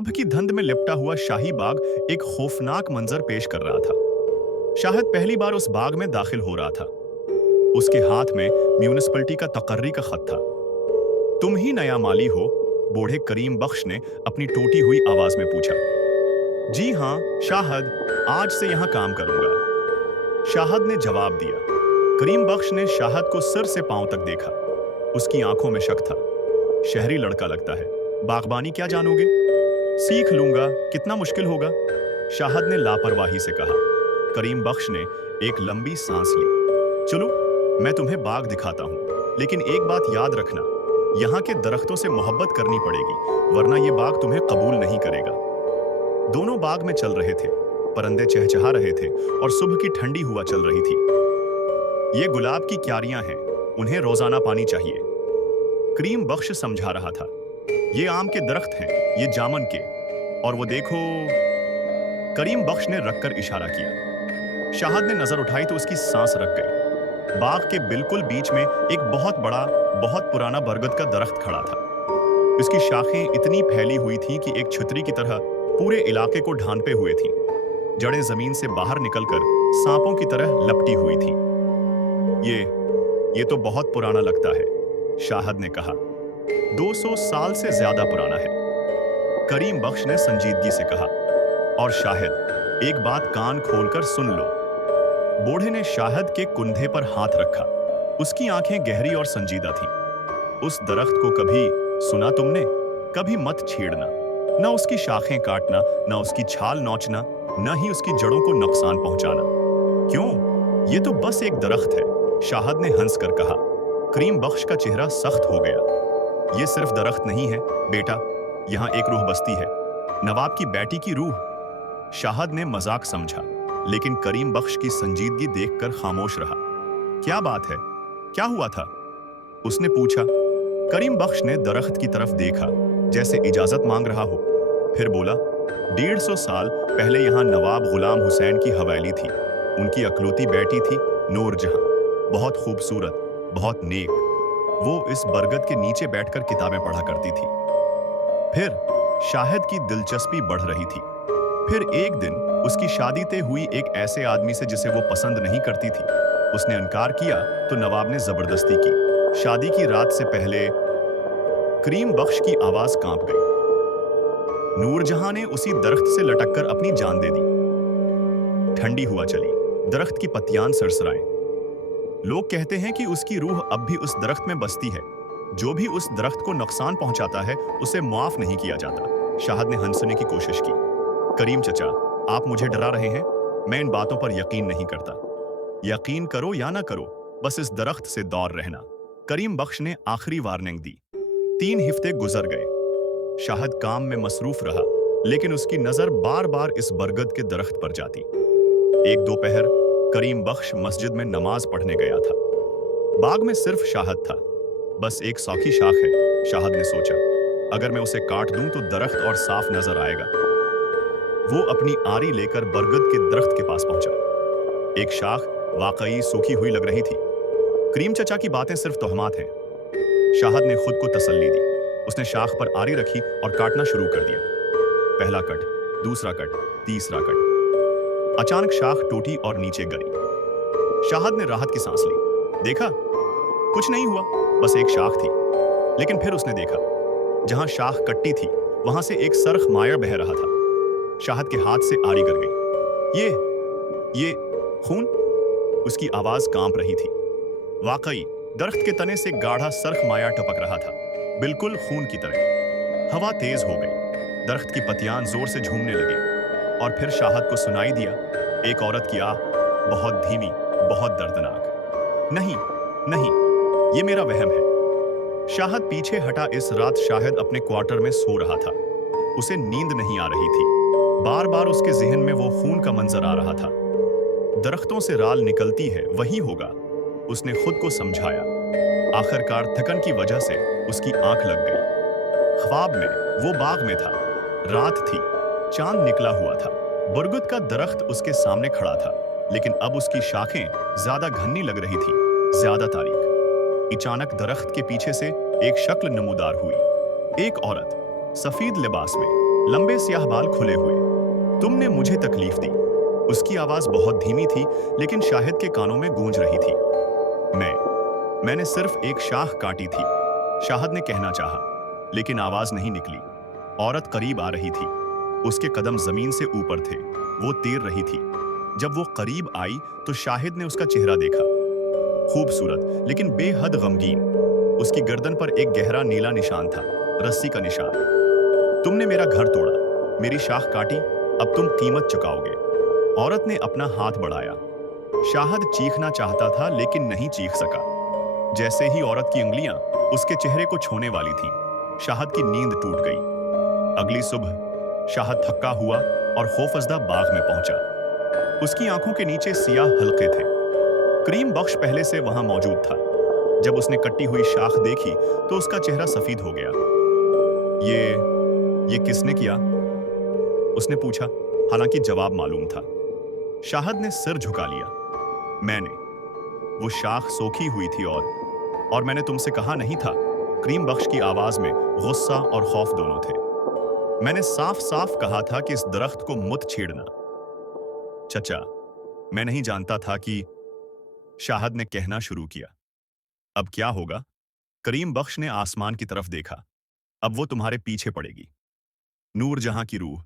सुबह की धुंध में लिपटा हुआ शाही बाग एक खौफनाक मंजर पेश कर रहा था। शाहिद पहली बार उस बाग में दाखिल हो रहा था। उसके हाथ में म्यूनिसिपैलिटी का तकर्री का खत था। तुम ही नया माली हो? बूढ़े करीम बख्श ने अपनी टूटी हुई आवाज में पूछा। जी हाँ शाहिद, आज से यहाँ काम करूंगा, शाहिद ने जवाब दिया। करीम बख्श ने शाहिद को सिर से पांव तक देखा। उसकी आंखों में शक था। शहरी लड़का लगता है, बागबानी क्या जानोगे? सीख लूंगा, कितना मुश्किल होगा? शाहिद ने लापरवाही से कहा। करीम बख्श ने एक लंबी सांस ली। चलो मैं तुम्हें बाग दिखाता हूँ, लेकिन एक बात याद रखना, यहाँ के दरख्तों से मोहब्बत करनी पड़ेगी, वरना ये बाग तुम्हें कबूल नहीं करेगा। दोनों बाग में चल रहे थे। परिंदे चहचहा रहे थे और सुबह की ठंडी हवा चल रही थी। ये गुलाब की क्यारियां हैं, उन्हें रोजाना पानी चाहिए, करीम बख्श समझा रहा था। ये आम के दरख्त हैं, ये जामन के, और वो देखो। करीम बख्श ने रखकर इशारा किया। शाहिद ने नजर उठाई तो उसकी सांस रक गई। बाग के बिल्कुल बीच में एक बहुत बड़ा, बहुत पुराना बरगद का दरख्त खड़ा था। इसकी शाखें इतनी फैली हुई थीं कि एक छतरी की तरह पूरे इलाके को ढांपे हुए थीं। जड़ें जमीन से बाहर निकलकर सांपों की तरह लपटी हुई थीं। ये तो बहुत पुराना लगता है, शाहिद ने कहा। 200 साल से ज्यादा पुराना है, करीम बख्श ने संजीदगी से कहा। और शाहिद, एक बात कान खोलकर सुन लो। बूढ़े ने शाहिद के कुंधे पर हाथ रखा। उसकी आंखें गहरी और संजीदा थीं। उस दरख्त को कभी सुना तुमने? कभी मत छेड़ना, न उसकी शाखें काटना, न उसकी छाल नोचना, न ही उसकी जड़ों को नुकसान पहुंचाना। क्यों? ये तो बस एक दरख्त है, शाहिद ने हंसकर कहा। करीम बख्श का चेहरा सख्त हो गया। ये सिर्फ दरख्त नहीं है बेटा, यहाँ एक रूह बसती है, नवाब की बेटी की रूह। शाहिद ने मजाक समझा, लेकिन करीम बख्श की संजीदगी देखकर खामोश रहा। क्या बात है, क्या हुआ था? उसने पूछा। करीम बख्श ने दरख्त की तरफ देखा, जैसे इजाजत मांग रहा हो, फिर बोला, 150 साल पहले यहाँ नवाब गुलाम हुसैन की हवेली थी। उनकी अकलौती बेटी थी नूरजहां, बहुत खूबसूरत, बहुत नेक। वो इस बरगद के नीचे बैठकर किताबें पढ़ा करती थी। फिर शाहिद की दिलचस्पी बढ़ रही थी। फिर एक दिन उसकी शादी तय हुई एक ऐसे आदमी से जिसे वो पसंद नहीं करती थी। उसने इनकार किया तो नवाब ने जबरदस्ती की। शादी की रात से पहले करीम बख्श की आवाज कांप गई। नूरजहां ने उसी दरख्त से लटककर अपनी जान दे दी। ठंडी हुआ चली, दरख्त की पत्तियां सरसराएं। लोग कहते हैं कि उसकी रूह अब भी उस दरख्त में बसती है। जो भी उस दरख्त को नुकसान पहुंचाता है उसे माफ नहीं किया जाता। शाहिद ने हंसने की कोशिश की। करीम चचा, आप मुझे डरा रहे हैं? मैं इन बातों पर यकीन नहीं करता। यकीन करो या ना करो, बस इस दरख्त से दूर रहना, करीम बख्श ने आखिरी वार्निंग दी। 3 हफ्ते गुजर गए। शाहिद काम में मसरूफ रहा, लेकिन उसकी नजर बार बार इस बरगद के दरख्त पर जाती। एक दोपहर करीम बख्श मस्जिद में नमाज पढ़ने गया था। बाग में सिर्फ शाहिद था। बस एक सौखी शाख है, शाहिद ने सोचा। अगर मैं उसे काट दूं तो दरख्त और साफ नजर आएगा। वो अपनी आरी लेकर बरगद के दरख्त के पास पहुंचा। एक शाख वाकई सूखी हुई लग रही थी। करीम चचा की बातें सिर्फ तोहमात हैं, शाहिद ने खुद को तसल्ली दी। उसने शाख पर आरी रखी और काटना शुरू कर दिया। पहला कट, दूसरा कट, तीसरा कट। अचानक शाख टूटी और नीचे गिरी। शाहिद ने राहत की सांस ली। देखा, कुछ नहीं हुआ, बस एक शाख थी। लेकिन फिर उसने देखा, जहां शाख कट्टी थी वहां से एक सरख मायर बह रहा था। शाहिद के हाथ से आरी गिर गई। ये खून? उसकी आवाज कांप रही थी। वाकई दरख्त के तने से गाढ़ा सरख माया टपक रहा था, बिल्कुल खून की तरह। हवा तेज हो गई, दरख्त की पत्तियां जोर से झूमने लगी। और फिर शाहिद को सुनाई दिया एक औरत की आह, बहुत धीमी, बहुत दर्दनाक। नहीं नहीं, ये मेरा वहम है। शाहिद पीछे हटा। इस रात शाहिद अपने क्वार्टर में सो रहा था। उसे नींद नहीं आ रही थी। बार बार उसके जहन में वो खून का मंजर आ रहा था। दरख्तों से राल निकलती है, वही होगा, उसने खुद को समझाया। आखिरकार थकन की वजह से उसकी आंख लग गई। ख्वाब में वो बाग में था। रात थी, चांद निकला हुआ था। बरगद का दरख्त उसके सामने खड़ा था, लेकिन अब उसकी शाखें ज्यादा घनी लग रही थी, ज्यादा तारीक। अचानक दरख्त के पीछे से एक शक्ल नमूदार हुई। एक औरत, सफेद लिबास में, लंबे स्याह बाल खुले हुए। तुमने मुझे तकलीफ दी। उसकी आवाज बहुत धीमी थी, लेकिन शाहिद के कानों में गूंज रही थी। मैंने सिर्फ एक शाख काटी थी, शाहिद ने कहना चाहा, लेकिन आवाज नहीं निकली। औरत करीब आ रही थी। उसके कदम जमीन से ऊपर थे। वो तैर रही थी। जब वो करीब आई तो शाहिद ने उसका चेहरा देखा। खूबसूरत लेकिन बेहद गमगीन। उसकी गर्दन पर एक गहरा नीला निशान था, रस्सी का निशान। तुमने मेरा घर तोड़ा, मेरी शाख काटी, अब तुम कीमत चुकाओगे। औरत ने अपना हाथ बढ़ाया। शाहिद चीखना चाहता था लेकिन नहीं चीख सका। जैसे ही औरत की उंगलियां उसके चेहरे को छूने वाली थीं, शाहिद की नींद टूट गई। अगली सुबह शाहिद थका हुआ और खौफजदा बाग में पहुंचा। उसकी आंखों के नीचे सियाह हल्के थे। करीम बख्श पहले से वहां मौजूद था। जब उसने कटी हुई शाख देखी तो उसका चेहरा सफेद हो गया। ये किसने किया? उसने पूछा, हालांकि जवाब मालूम था। शाहिद ने सिर झुका लिया। मैंने। वो शाख सोखी हुई थी और मैंने तुमसे कहा नहीं था। करीम बख्श की आवाज में गुस्सा और खौफ दोनों थे। मैंने साफ साफ कहा था कि इस दरख्त को मत छेड़ना। चचा, मैं नहीं जानता था कि। शाहिद ने कहना शुरू किया। अब क्या होगा? करीम बख्श ने आसमान की तरफ देखा। अब वो तुम्हारे पीछे पड़ेगी। नूर जहां की रूह,